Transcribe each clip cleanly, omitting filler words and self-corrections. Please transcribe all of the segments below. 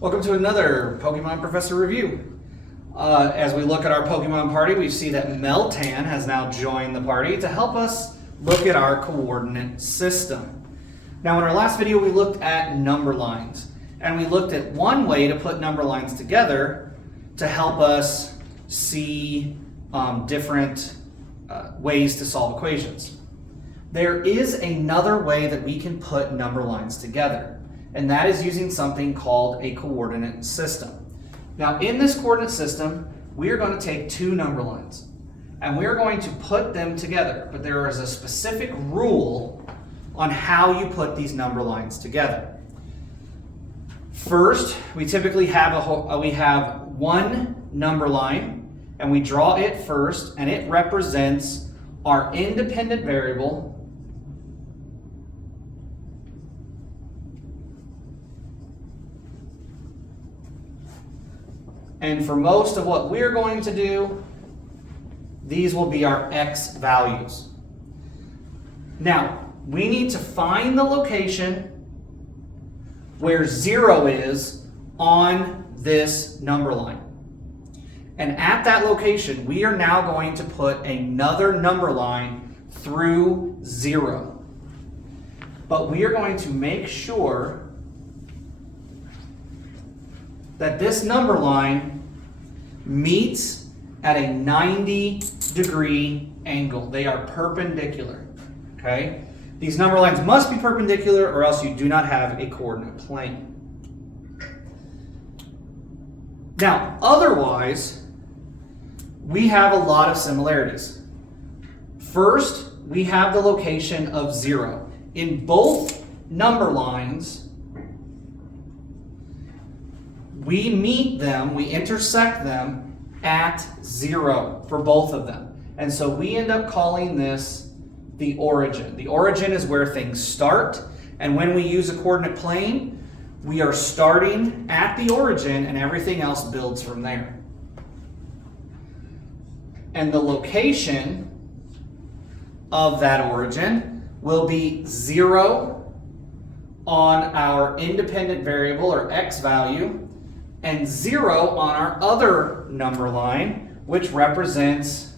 Welcome to another Pokemon Professor Review. As we look at our Pokemon party, we see that Meltan has now joined the party to help us look at our coordinate system. Now in our last video we looked at number lines, and we looked at one way to put number lines together to help us see different ways to solve equations. There is another way that we can put number lines together, and that is using something called a coordinate system. Now in this coordinate system, we are going to take two number lines and we are going to put them together, but there is a specific rule on how you put these number lines together. First, we typically have one number line, and we draw it first, and it represents our independent variable and for most of what we're going to do, these will be our x values. Now, we need to find the location where 0 is on this number line. And at that location, we are now going to put another number line through 0. But we are going to make sure that this number line meets at a 90-degree angle. They are perpendicular, okay? These number lines must be perpendicular or else you do not have a coordinate plane. Now, otherwise, we have a lot of similarities. First, we have the location of 0. In both number lines, we meet them, we intersect them at 0 for both of them. And so we end up calling this the origin. The origin is where things start, and when we use a coordinate plane, we are starting at the origin and everything else builds from there. And the location of that origin will be 0 on our independent variable or x value, and 0 on our other number line, which represents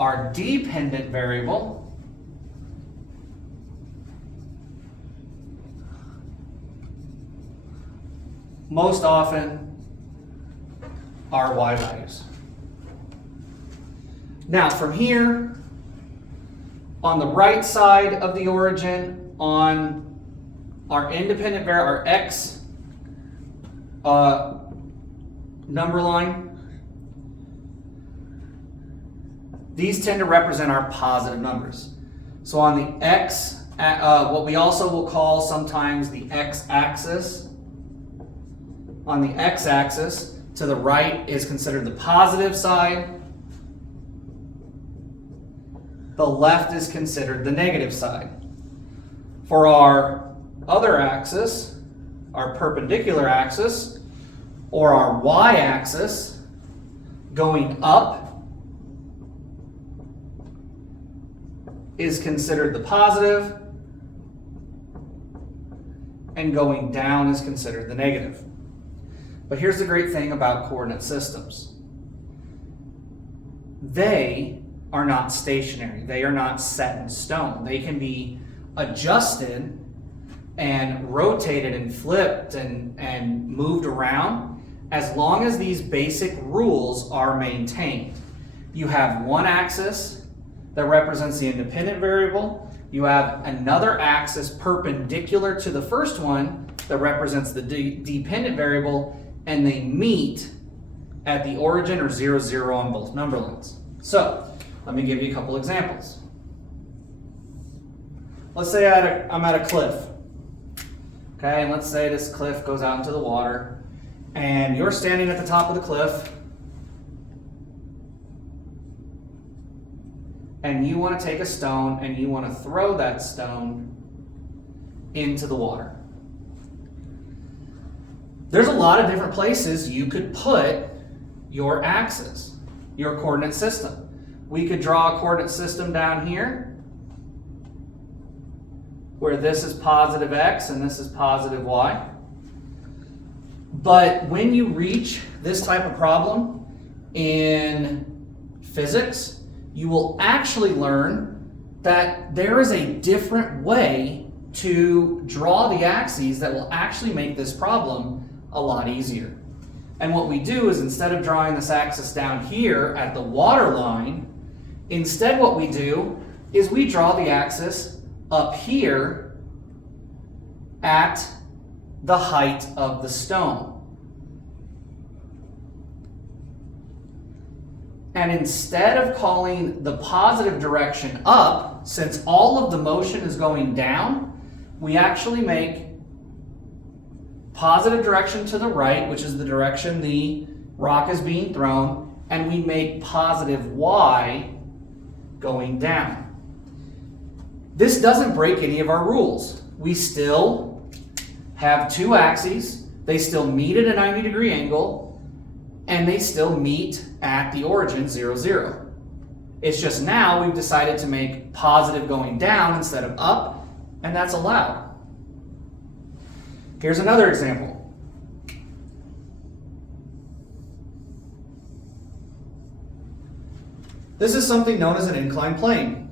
our dependent variable, most often our y values. Now from here, on the right side of the origin, on our independent variable, our x number line, these tend to represent our positive numbers. So on the x, what we also will call sometimes the x-axis, on the x-axis to the right is considered the positive side. The left is considered the negative side. For our other axis, our perpendicular axis, or our y-axis, going up is considered the positive, and going down is considered the negative. But here's the great thing about coordinate systems. They are not stationary. They are not set in stone. They can be adjusted and rotated and flipped and moved around as long as these basic rules are maintained. You have one axis that represents the independent variable. You have another axis perpendicular to the first one that represents the dependent variable, and they meet at the origin or 0, 0 on both number lines. So let me give you a couple examples. Let's say I'm at a cliff. Okay, and let's say this cliff goes out into the water, and you're standing at the top of the cliff, and you want to take a stone and you want to throw that stone into the water. There's a lot of different places you could put your axis, your coordinate system. We could draw a coordinate system down here where this is positive x and this is positive y. But when you reach this type of problem in physics, you will actually learn that there is a different way to draw the axes that will actually make this problem a lot easier. And what we do is, instead of drawing this axis down here at the water line, instead what we do is we draw the axis up here at the height of the stone. And instead of calling the positive direction up, since all of the motion is going down, we actually make positive direction to the right, which is the direction the rock is being thrown, and we make positive y going down. This doesn't break any of our rules. We still have two axes, they still meet at a 90-degree angle, and they still meet at the origin 0, 0. It's just now we've decided to make positive going down instead of up, and that's allowed. Here's another example. This is something known as an inclined plane.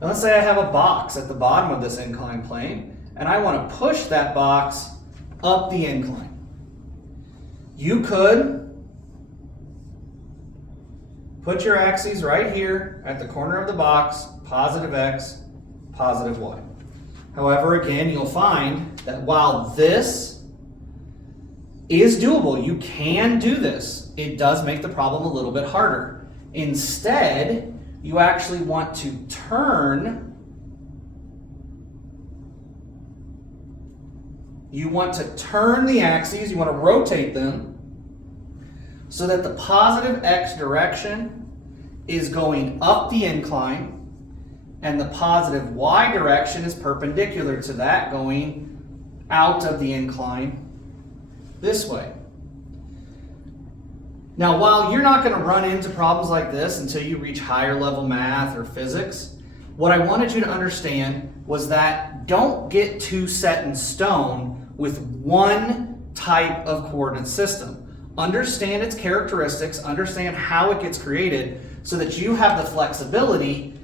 Now let's say I have a box at the bottom of this inclined plane, and I want to push that box up the incline. You could put your axes right here at the corner of the box, positive x, positive y. However, again, you'll find that while this is doable, you can do this, it does make the problem a little bit harder. Instead, you actually want to turn the axes, you want to rotate them so that the positive x direction is going up the incline, and the positive y direction is perpendicular to that, going out of the incline this way. Now, while you're not going to run into problems like this until you reach higher level math or physics, what I wanted you to understand was that don't get too set in stone with one type of coordinate system. Understand its characteristics, understand how it gets created, so that you have the flexibility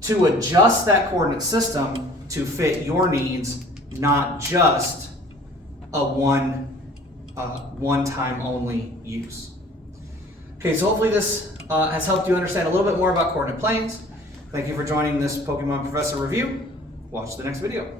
to adjust that coordinate system to fit your needs, not just a one-time only use. Okay, so hopefully this has helped you understand a little bit more about coordinate planes. Thank you for joining this Pokemon Professor review. Watch the next video.